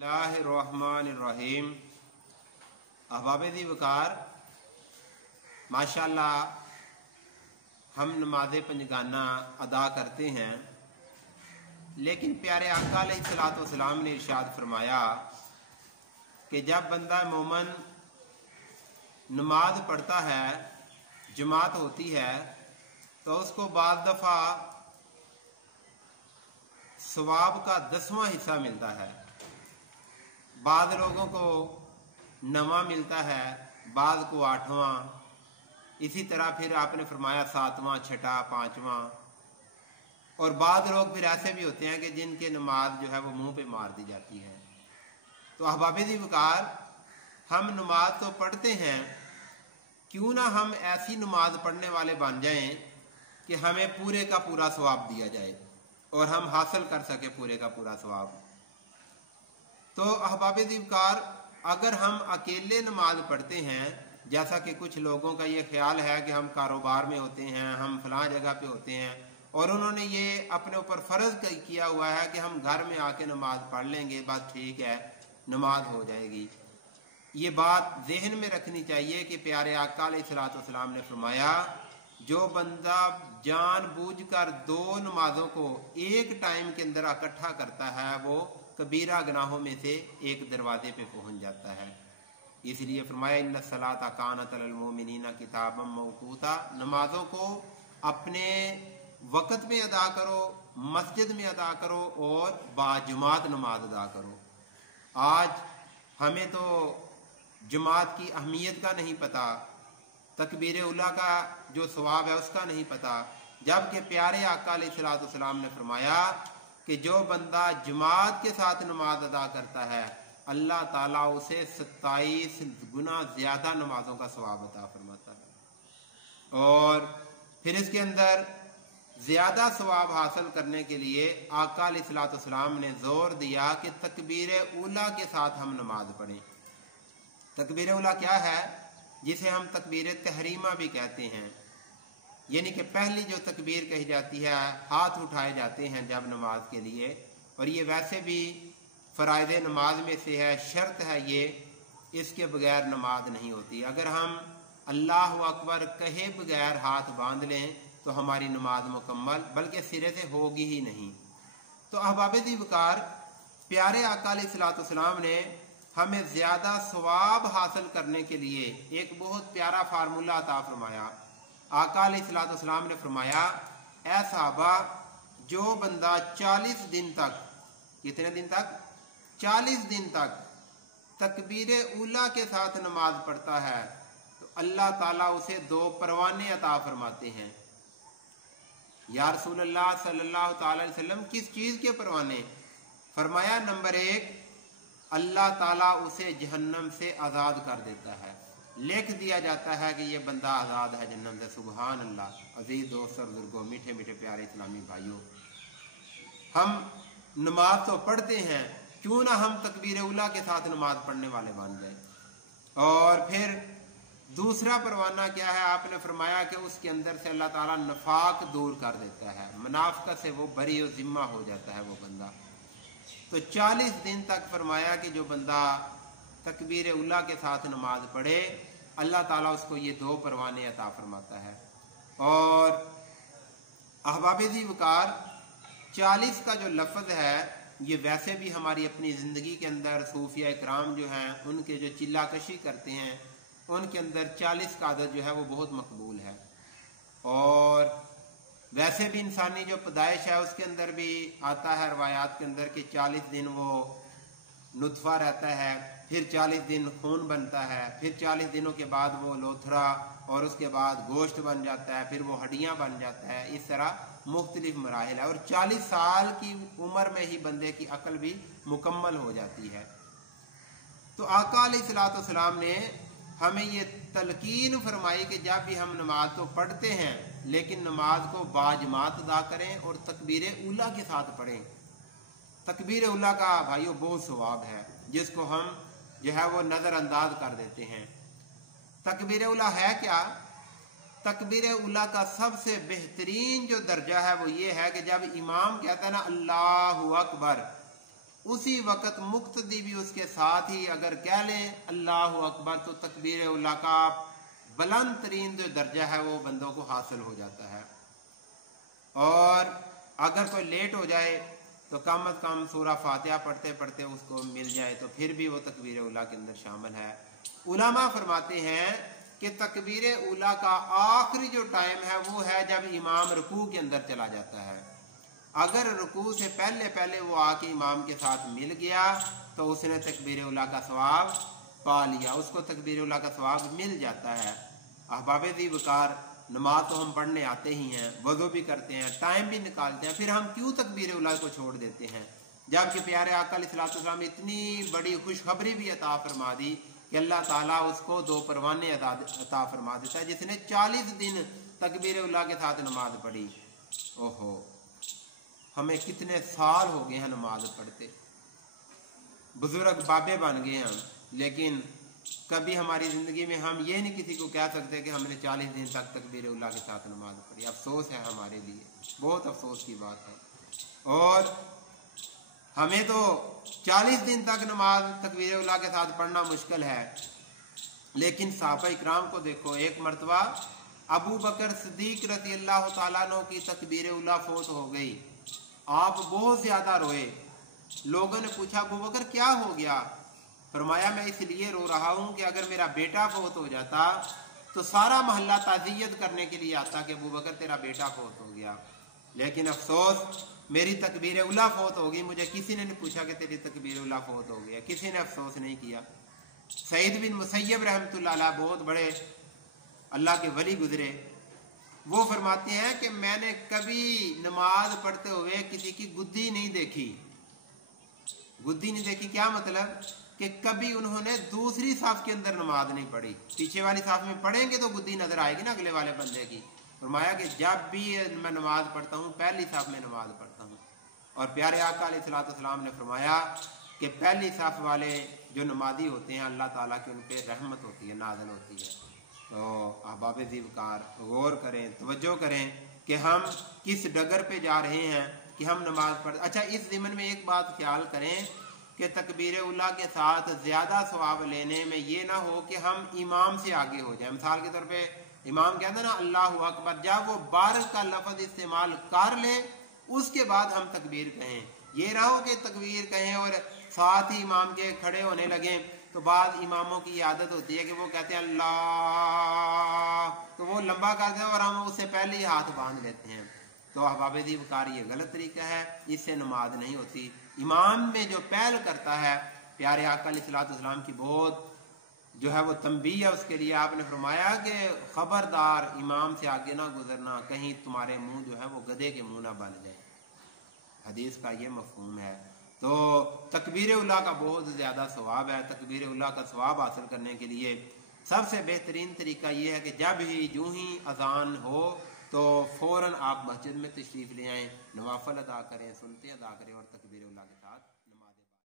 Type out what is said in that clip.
बिस्मिल्लाहिर्रहमानिर्रहीम। अहबाब दी वकार, माशाअल्लाह हम नमाज पंजगाना अदा करते हैं, लेकिन प्यारे आका अलैहिस्सलाम ने इरशाद फरमाया कि जब बंदा मोमन नमाज पढ़ता है, जमात होती है, तो उसको बाद दफ़ा सवाब का 10वां हिस्सा मिलता है। बाद लोगों को 9वां मिलता है, बाद को 8वां, इसी तरह फिर आपने फरमाया 7वां, 6वां, 5वां, और बाद लोग फिर ऐसे भी होते हैं कि जिनके नमाज जो है वो मुंह पे मार दी जाती है। तो अहबाब दी वकार, हम नमाज तो पढ़ते हैं, क्यों ना हम ऐसी नमाज पढ़ने वाले बन जाएं कि हमें पूरे का पूरा सवाब दिया जाए और हम हासिल कर सके पूरे का पूरा सवाब। तो अहबाब दी वकार, अगर हम अकेले नमाज पढ़ते हैं, जैसा कि कुछ लोगों का ये ख्याल है कि हम कारोबार में होते हैं, हम फलां जगह पे होते हैं, और उन्होंने ये अपने ऊपर फ़र्ज किया हुआ है कि हम घर में आके नमाज पढ़ लेंगे, बस ठीक है, नमाज हो जाएगी। ये बात जहन में रखनी चाहिए कि प्यारे आका अलैहिस्सलाम ने फरमाया, जो बंदा जानबूझकर 2 नमाजों को एक टाइम के अंदर इकट्ठा करता है, वो कबीरा गुनाहों में से एक दरवाजे पे पहुंच जाता है। इसलिए फरमाया, इन्ना सलाता कानत अलल मोमिनीना किताबम मौकूता, नमाजों को अपने वक़्त में अदा करो, मस्जिद में अदा करो और बाजमात नमाज अदा करो। आज हमें तो जमात की अहमियत का नहीं पता, तकबीर उला का जो सवाब है उसका नहीं पता, जबकि प्यारे आका अलैहिस्सलाम ने फरमाया कि जो बंदा जमात के साथ नमाज अदा करता है, अल्लाह ताला उसे 27 गुना ज्यादा नमाजों का सवाब अता फरमाता है। और फिर इसके अंदर ज्यादा सवाब हासिल करने के लिए आका अलैहिस्सलाम ने जोर दिया कि तकबीर उला के साथ हम नमाज पढ़ें। तकबीर उला क्या है? जिसे हम तकबीर तहरीमा भी कहते हैं, यानी कि पहली जो तकबीर कही जाती है, हाथ उठाए जाते हैं जब नमाज के लिए, और ये वैसे भी फ़राइज़ नमाज में से है, शर्त है ये, इसके बगैर नमाज नहीं होती। अगर हम अल्लाह अकबर कहे बगैर हाथ बांध लें तो हमारी नमाज मुकम्मल, बल्कि सिरे से होगी ही नहीं। तो अहबाब दी वकार, प्यारे आका अलैहिस्सलाम ने हमें ज़्यादा सवाब हासिल करने के लिए एक बहुत प्यारा फार्मूला अता फरमाया। आका अलैहिस्सलाम ने फरमाया, ऐ सहाबा, जो बंदा 40 दिन तक, कितने दिन तक? 40 दिन तक तकबीर उला के साथ नमाज पढ़ता है, तो अल्लाह ताला उसे 2 परवाने अता फरमाते हैं। या रसूलल्लाह सल्लल्लाहु अलैहि वसल्लम, किस चीज़ के परवाने? फरमाया, नंबर 1, अल्लाह ताला उसे जहन्नम से आज़ाद कर देता है, लिख दिया जाता है कि ये बंदा आज़ाद है जन्नत से। सुबहान अल्लाह। अजीज दोस्त और बुजुर्गों, मीठे मीठे प्यारे इस्लामी भाइयों, हम नमाज तो पढ़ते हैं, क्यों ना हम तकबीर उला के साथ नमाज पढ़ने वाले बन जाए। और फिर दूसरा परवाना क्या है? आपने फरमाया कि उसके अंदर से अल्लाह ताला नफाक दूर कर देता है, मुनाफिकत से वो बरी और जिम्मा हो जाता है वो बंदा। तो 40 दिन तक फरमाया कि जो बंदा तकबीर उला के साथ नमाज पढ़े, अल्लाह ताला उसको ये 2 परवाने अता फरमाता है। और अहबाब दी वकार, 40 का जो लफ्ज़ है, ये वैसे भी हमारी अपनी ज़िंदगी के अंदर सूफिया इकराम जो हैं, उनके जो चिल्लाकशी करते हैं, उनके अंदर 40 का आदत जो है वो बहुत मकबूल है। और वैसे भी इंसानी जो पैदाइश है उसके अंदर भी आता है रवायात के अंदर कि 40 दिन वो नुतफ़ा रहता है, फिर 40 दिन खून बनता है, फिर 40 दिनों के बाद वो लोथरा, और उसके बाद गोश्त बन जाता है, फिर वो हड्डियां बन जाता है। इस तरह मुख्तलिफ मराहिल है, और 40 साल की उम्र में ही बंदे की अकल भी मुकम्मल हो जाती है। तो आका अलैहिस्सलाम ने हमें ये तलकीन फरमाई कि जब भी हम नमाज तो पढ़ते हैं, लेकिन नमाज को बाजमात अदा करें और तकबीर उला के साथ पढ़ें। तकबीर उला का भाइयों बहुत सवाब है, जिसको हम जो है वो नज़रअंदाज कर देते हैं। तकबीर उला है क्या? तकबीर उला का सबसे बेहतरीन जो दर्जा है वो ये है कि जब इमाम कहता है ना अल्लाहु अकबर, उसी वक्त मुक्तदी भी उसके साथ ही अगर कह लें अल्लाह अकबर, तो तकबीर उला का बुलंद तरीन जो दर्जा है वो बंदों को हासिल हो जाता है। और अगर कोई लेट हो जाए तो कम अज कम सूरा फातिहा पढ़ते पढ़ते उसको मिल जाए तो फिर भी वो तकबीर उला के अंदर शामिल है। उलमा फरमाते हैं कि तकबीर उला का आखिरी जो टाइम है वो है जब इमाम रुकू के अंदर चला जाता है। अगर रुकू से पहले पहले वो आके इमाम के साथ मिल गया तो उसने तकबीर उला का सवाब पा लिया, उसको तकबीर उला का सवाब मिल जाता है। अहबाब दी वकार, नमाज तो हम पढ़ने आते ही हैं, वज़ू भी करते हैं, टाइम भी निकालते हैं, फिर हम क्यों तकबीर उला को छोड़ देते हैं? जबकि प्यारे आका अलैहिस्सलाम इतनी बड़ी खुशखबरी भी अता फरमा दी कि अल्लाह ताला उसको 2 परवाने अता फरमा देता है जिसने 40 दिन तकबीर उला के साथ नमाज पढ़ी। ओहो, हमें कितने साल हो गए हैं नमाज पढ़ते, बुजुर्ग बाबे बन गए हैं, लेकिन कभी हमारी ज़िंदगी में हम ये नहीं किसी को कह सकते कि हमने 40 दिन तक तकबीर उला के साथ नमाज पढ़ी। अफसोस है हमारे लिए, बहुत अफसोस की बात है। और हमें तो 40 दिन तक नमाज तकबीर उला के साथ पढ़ना मुश्किल है, लेकिन सहाबा इकराम को देखो, एक मरतबा अबू बकर सिद्दीक रज़ी अल्लाह तआला अन्हु की तकबीर उला फौत हो गई। आप बहुत ज़्यादा रोए। लोगों ने पूछा अबू बकर क्या हो गया? फरमाया मैं इसलिए रो रहा हूँ कि अगर मेरा बेटा फौत हो जाता तो सारा मोहल्ला ताज़ियत करने के लिए आता कि अबू बकर तेरा बेटा फौत हो गया, लेकिन अफसोस मेरी तकबीर उला फौत होगी, मुझे किसी ने नहीं पूछा कि तेरी तकबीर उला फौत हो गया, किसी ने अफसोस नहीं किया। सईद बिन मुसय्यब रहमतुल्लाह अलैह बहुत बड़े अल्लाह के वली गुजरे, वो फरमाते हैं कि मैंने कभी नमाज पढ़ते हुए किसी की गुद्दी नहीं देखी। गुद्दी नहीं देखी क्या मतलब? कि कभी उन्होंने दूसरी साफ के अंदर नमाज नहीं पढ़ी, पीछे वाली साफ में पढ़ेंगे तो गुद्दी नजर आएगी ना अगले वाले बंदे की। फरमाया कि जब भी मैं नमाज पढ़ता हूँ पहली साफ में नमाज पढ़ता हूँ। और प्यारे आका अलैहिस्सलाम ने फरमाया कि पहली साफ वाले जो नमाजी होते हैं अल्लाह ताला की उन पर रहमत होती है, नाज़िल होती है। तो अहबाब ज़ीवकार गौर करें, तवज्जो करें कि हम किस डगर पे जा रहे हैं कि हम नमाज पढ़। अच्छा, इस ज़िमन में एक बात ख्याल करें कि तकबीर उला के साथ ज़्यादा सवाब लेने में ये ना हो कि हम इमाम से आगे हो जाए। मिसाल के तौर पे इमाम कहते हैं ना अल्लाहु अकबर, जब वो बार का लफ्ज़ इस्तेमाल कर ले उसके बाद हम तकबीर कहें। ये ना हो कि तकबीर कहें और साथ ही इमाम के खड़े होने लगे। तो बाद इमामों की आदत होती है कि वो कहते हैं अल्लाह, तो वो लंबा करते हैं और हम उससे पहले ही हाथ बांध लेते हैं। तो अहबाब ज़ीवकार ये गलत तरीका है, इससे नमाज नहीं होती। इमाम में जो पहल करता है, प्यारे आका अलैहिस्सलाम की बहुत जो है वो तंबीह है उसके लिए। आपने फरमाया कि खबरदार इमाम से आगे ना गुजरना, कहीं तुम्हारे मुंह जो है वो गधे के मुंह ना बन जाए। हदीस का ये मफहूम है। तो तकबीर उला का बहुत ज़्यादा सवाब है। तकबीर उला का सवाब हासिल करने के लिए सबसे बेहतरीन तरीका ये है कि जब ही यूं ही अजान हो तो फ़ौरन आप मस्जिद में तशरीफ़ ले आएँ, नवाफल अदा करें, सुनते अदा करें और तकबीर उला के साथ